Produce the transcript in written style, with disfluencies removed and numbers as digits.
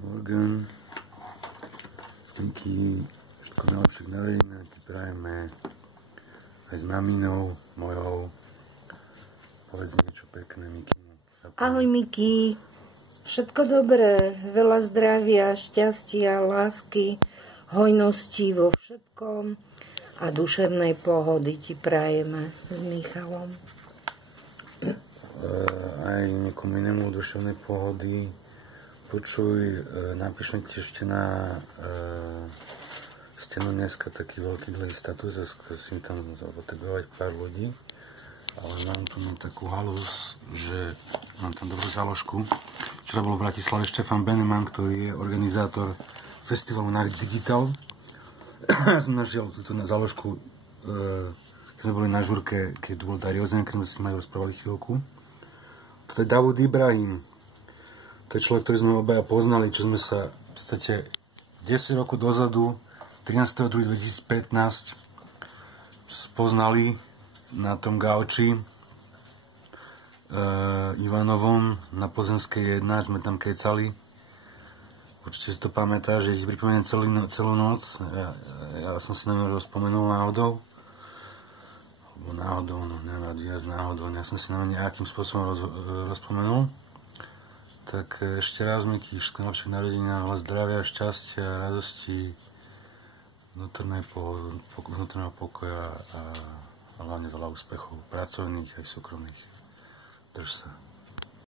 Morgan, Miki, všetko najlepšie k narodenina ti prajeme aj s maminou mojou. Povedz niečo pekné Mikimu. Ahoj Miki, všetko dobré, veľa zdravia, šťastia, lásky, hojnosti vo všetkom a duševnej pohody ti prajeme s Michalom. Aj niekomu inému duševnej pohody. Počuj, napíšem ti ešte na stenu dneska taký veľký dlhý status a skúsim tam zapotegrovať pár ľudí. Ale mám tu takú halus, že mám tam dobrú záložku. Včera bol v Bratislave Štefan Beneman, ktorý je organizátor festivalu Night Digital. Ja som našiel túto záložku, keď sme boli na žurke, keď bol Dario Zen, keď sme si majú rozprávali chvíľku. Toto je Davud Ibrahim. To je človek, ktorý sme obaja poznali, čo sme sa v podstate 10 rokov dozadu, 13.2.2015 spoznali na tom gauči Ivanovom na Plzenskej 1, sme tam kecali. Určite si to pamätá, že ti pripomeniem celú noc. Ja som si na ňu rozpomenul náhodou. Alebo náhodou, no neviem, viac náhodou. Ja som si na ňu nejakým spôsobom rozpomenul. Tak ešte raz, Miki, všetko najlepšie k narodeninám, veľa zdravia, šťastia, radosti, vnútorného pokoja a hlavne veľa úspechov, pracovných aj súkromných. Drž sa.